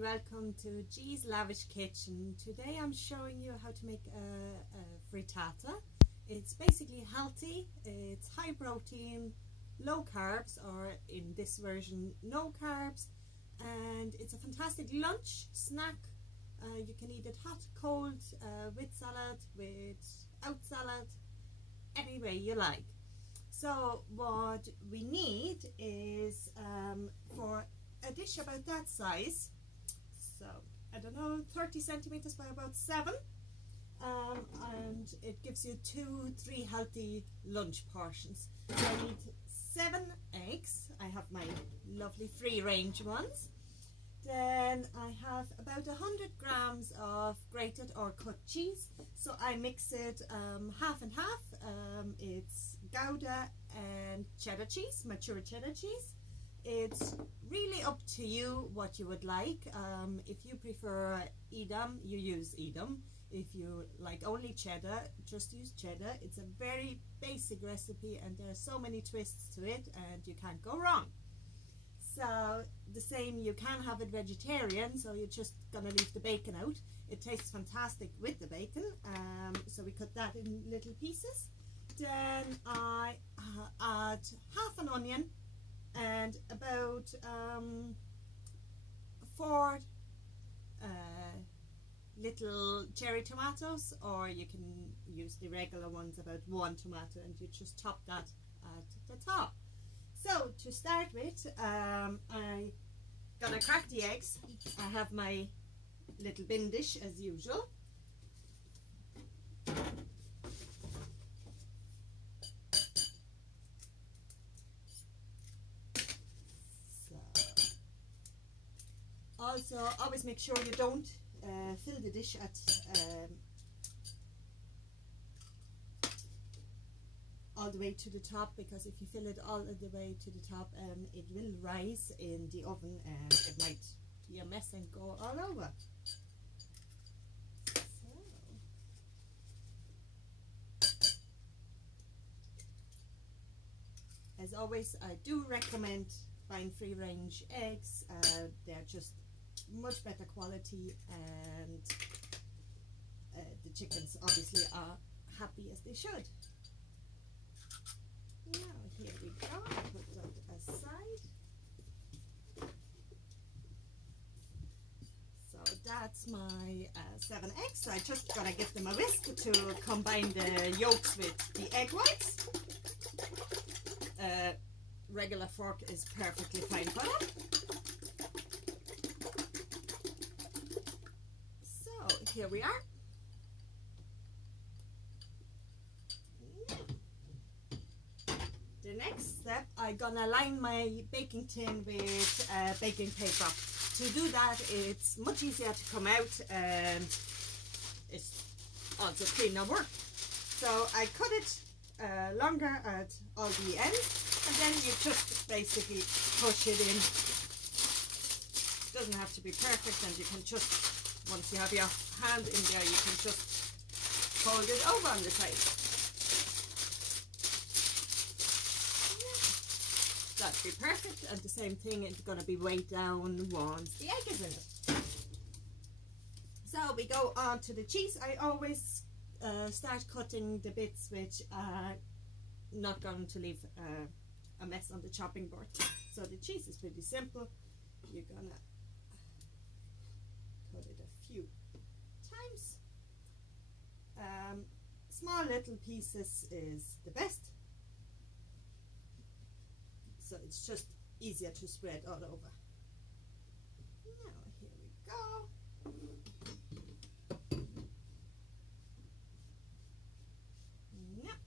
and welcome to G's Lavish Kitchen. Today I'm showing you how to make a frittata. It's basically healthy, it's high protein, low carbs, or in this version no carbs, and it's a fantastic lunch snack. You can eat it hot, cold, with salad, without salad, any way you like. So what we need is for a dish about that size, so I don't know, 30 centimeters by about 7, and it gives you 2-3 healthy lunch portions. So I need 7 eggs. I have my lovely free range ones. Then I have about 100 grams of grated or cut cheese, so I mix it half and half. It's Gouda and cheddar cheese, mature cheddar cheese. It's really up to you what you would like. If you prefer Edam, you use Edam. If you like only cheddar, just use cheddar. It's a very basic recipe and there are so many twists to it and you can't go wrong. So the same, you can have it vegetarian, so you're just gonna leave the bacon out. It tastes fantastic with the bacon, so we cut that in little pieces. Then I add half an onion and about 4 little cherry tomatoes, or you can use the regular ones, about 1 tomato, and you just top that at the top. So to start with, I'm gonna crack the eggs. I have my little bin dish as usual. Also, always make sure you don't fill the dish at all the way to the top, because if you fill it all the way to the top, it will rise in the oven and it might be a mess and go all over. So, as always, I do recommend buying free range eggs. They're just much better quality, and the chickens obviously are happy as they should. Now here we go, put that aside. So that's my 7 eggs. So I just gotta give them a whisk to combine the yolks with the egg whites. Regular fork is perfectly fine for that. So here we are. The next step, I'm gonna line my baking tin with baking paper. To do that, it's much easier to come out and it's also cleaner work. So I cut it longer at all the ends, and then you just basically push it in. It doesn't have to be perfect, and you can just, once you have your hand in there, you can just fold it over on the side. That'd be perfect, and the same thing, it's going to be weighed down once the egg is in it. So we go on to the cheese. I always start cutting the bits which are not going to leave a mess on the chopping board. So the cheese is pretty simple. You're going to cut it a few times. Small little pieces is the best. So it's just easier to spread all over. Now here we go. Yeah.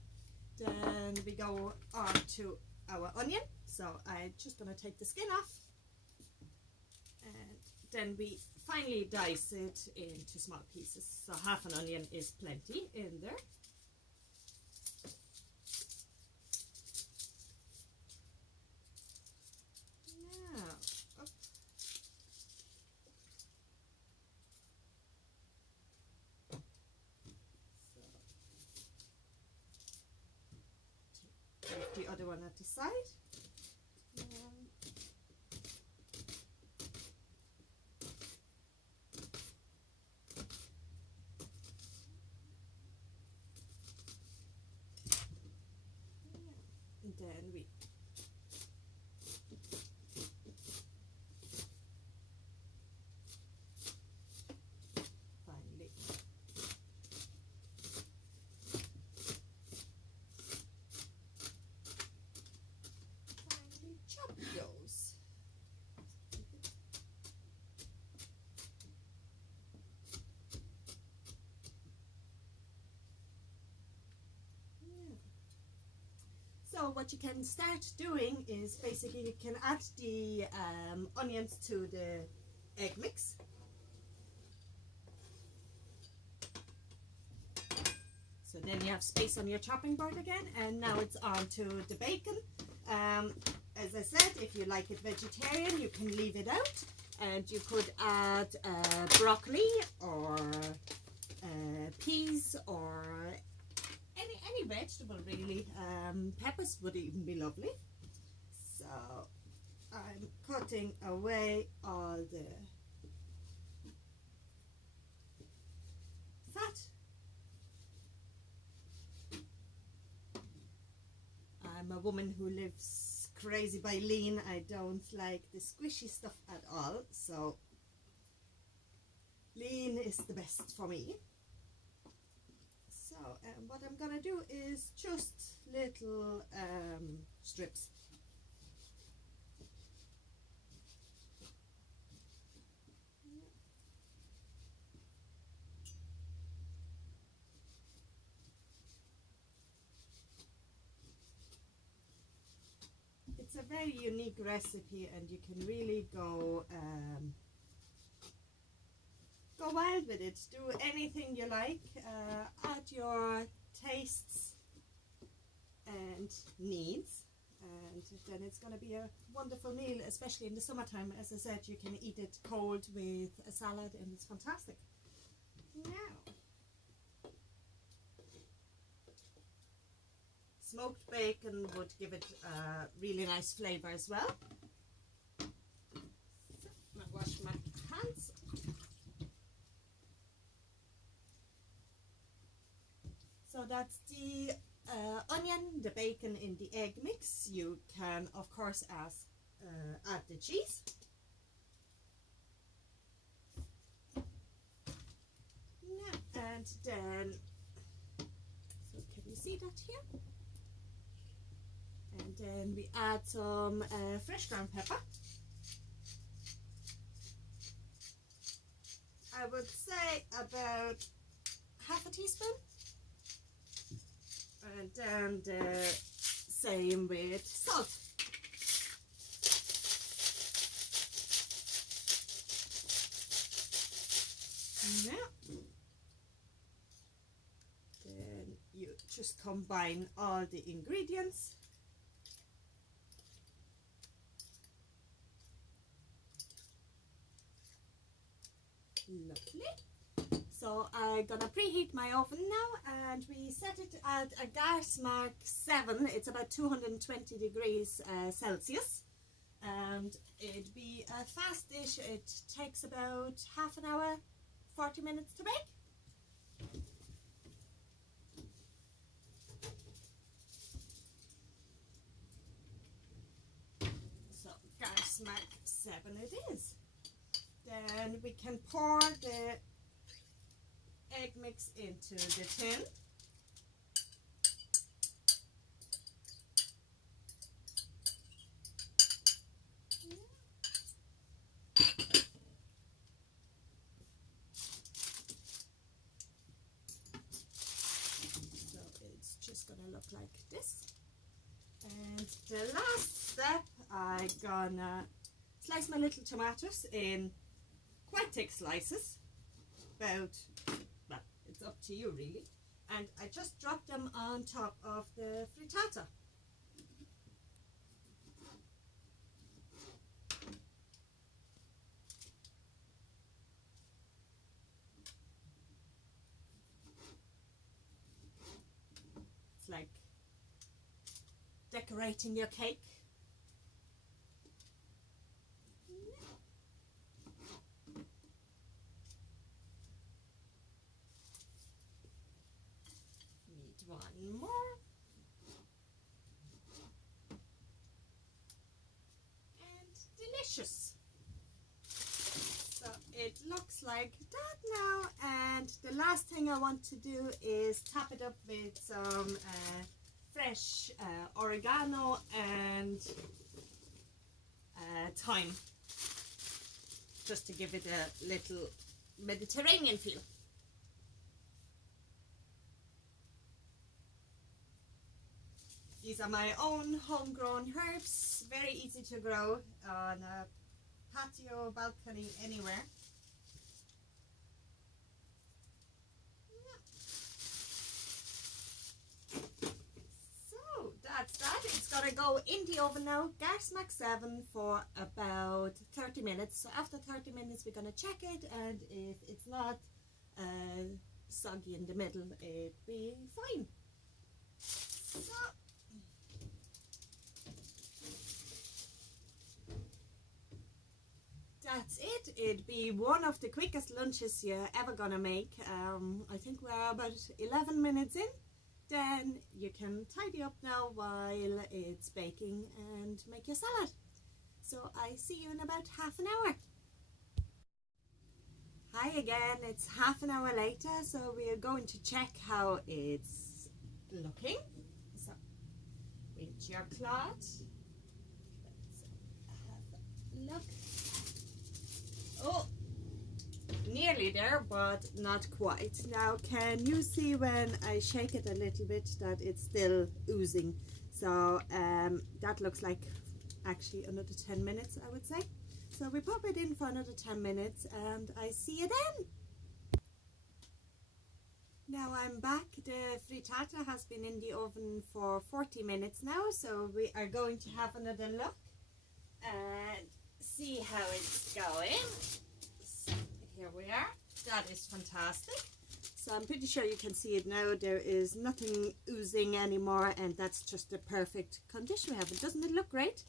Then we go on to our onion. So I'm just going to take the skin off, and then we finally dice it into small pieces. So half an onion is plenty in there. The other one at the side. then we finally chop those. So what you can start doing is basically you can add the onions to the egg mix. So then you have space on your chopping board again, and now it's on to the bacon. As I said, if you like it vegetarian, you can leave it out, and you could add broccoli or peas or any vegetable really. Peppers would even be lovely. So I'm cutting away all the fat. I'm a woman who lives crazy by lean. I don't like the squishy stuff at all, so lean is the best for me. So what I'm gonna do is just little strips. It's a very unique recipe, and you can really go wild with it. Do anything you like. Add your tastes and needs, and then it's going to be a wonderful meal, especially in the summertime. As I said, you can eat it cold with a salad, and it's fantastic. Now, smoked bacon would give it a really nice flavor as well. So, I'm going to wash my hands. So that's the onion, the bacon in the egg mix. You can, of course, add the cheese. Yeah, and then, so can you see that here? And then we add some fresh ground pepper. I would say about half a teaspoon. And then the same with salt. Yeah. Then you just combine all the ingredients. Lovely. So I'm gonna preheat my oven now, and we set it at a gas mark 7. It's about 220 degrees Celsius, and it'd be a fast dish. It takes about half an hour, 40 minutes to bake. So gas mark 7 it is. Then we can pour the egg mix into the tin. So it's just gonna look like this. And the last step, I'm gonna slice my little tomatoes in quite thick slices, about, well, it's up to you really, and I just drop them on top of the frittata. It's like decorating your cake. Need one more. like that now, and the last thing I want to do is top it up with some fresh oregano and thyme, just to give it a little Mediterranean feel. These are my own homegrown herbs, very easy to grow on a patio, balcony, anywhere. So that's that. It's gonna go in the oven now, gas max 7 for about 30 minutes. So after 30 minutes we're gonna check it, and if it's not soggy in the middle, it'll be fine. So that's it. It'd be one of the quickest lunches you're ever gonna make. I think we're about 11 minutes in. Then you can tidy up now while it's baking and make your salad. So I see you in about half an hour. Hi again, it's half an hour later, so we are going to check how it's looking. So with your cloth, let's have a look. Oh, nearly there, but not quite. Now, can you see when I shake it a little bit that it's still oozing? So that looks like actually another 10 minutes, I would say. So we pop it in for another 10 minutes and I see you then. Now I'm back. The frittata has been in the oven for 40 minutes now, so we are going to have another look and see how it's going. So here we are. That is fantastic. So I'm pretty sure you can see it now. There is nothing oozing anymore, and that's just the perfect condition we have. It doesn't it look great?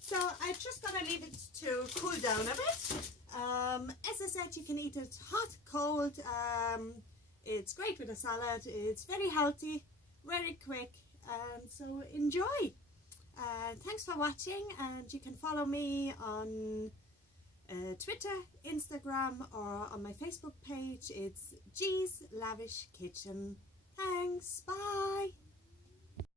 So I'm just gonna leave it to cool down a bit. As I said, you can eat it hot, cold. It's great with a salad. It's very healthy, very quick, and so enjoy. Thanks for watching, and you can follow me on Twitter, Instagram, or on my Facebook page. It's G's Lavish Kitchen. Thanks, bye.